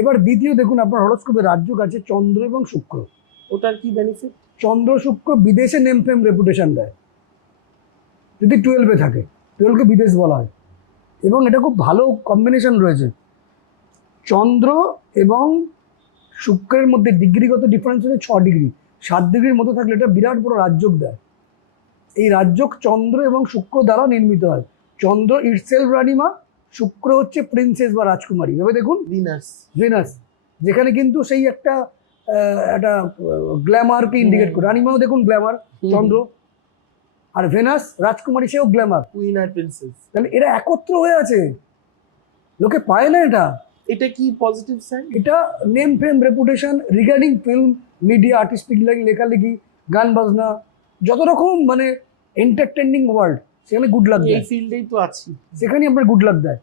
এবার দ্বিতীয় দেখুন, আপনার হরোস্কোপে রাজযোগ আছে চন্দ্র এবং শুক্র। ওটার কি বেনিফিট? চন্দ্র শুক্র বিদেশে নেম ফেম রেপুটেশন দেয় যদি 12-এ থাকে। 12কে বিদেশ বলা হয়, এবং এটা খুব ভালো কম্বিনেশন রয়েছে। চন্দ্র এবং শুক্রের মধ্যে ডিগ্রিগত ডিফারেন্স হচ্ছে 6 ডিগ্রি, 7 ডিগ্রির মতো থাকলে এটা বিরাট বড় রাজযোগ দেয়। এই রাজযোগ চন্দ্র এবং শুক্র দ্বারা নির্মিত হয়। চন্দ্র ইটসেলফ রানীমা, শুক্র হচ্ছে প্রিন্সেস বা রাজকুমারী। ভেবে দেখুন, ভিনাস। ভেনাস, যেখানে কিন্তু সেই একটা একটা গ্ল্যামারকে ইন্ডিকেট করে। রানীমাও দেখুন গ্ল্যামার, চন্দ্র। আর ভেনাস রাজকুমারী, সেও গ্ল্যামার। কুইন আর প্রিন্সেস। তাহলে এরা একত্র হয়ে আছে, লোকে পায় না এটা। এটা কি পজিটিভ সাইন? এটা নেম ফেম reputation regarding film, media, artistic লেখালেখি, গান বাজনা, যত রকম মানে এন্টারটেইনিং ওয়ার্ল্ড, সেখানে গুড লাক এই দেয়। ফিল্ডেই তো আছি। সেখানেই আপনার গুড লাক দেয়।